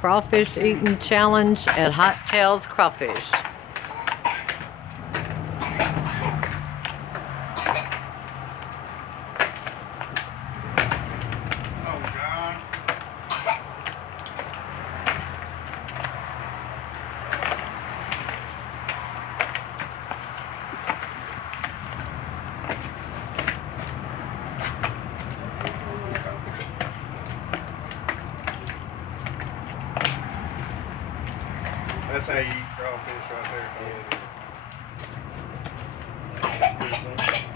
Crawfish eating challenge at Hot Tails Crawfish. Oh, God. That's how you eat crawfish right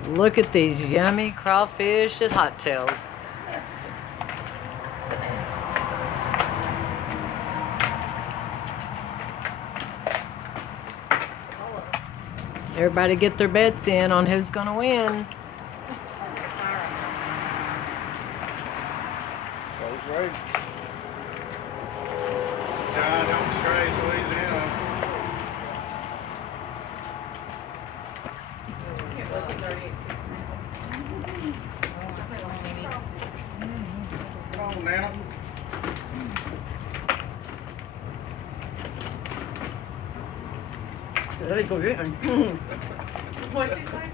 there. Look at these yummy crawfish at Hot Tails. Everybody get their bets in on who's gonna win. Close race. John, don't disgrace Louisiana. Come on, Nana. Really good eating. What'd she say?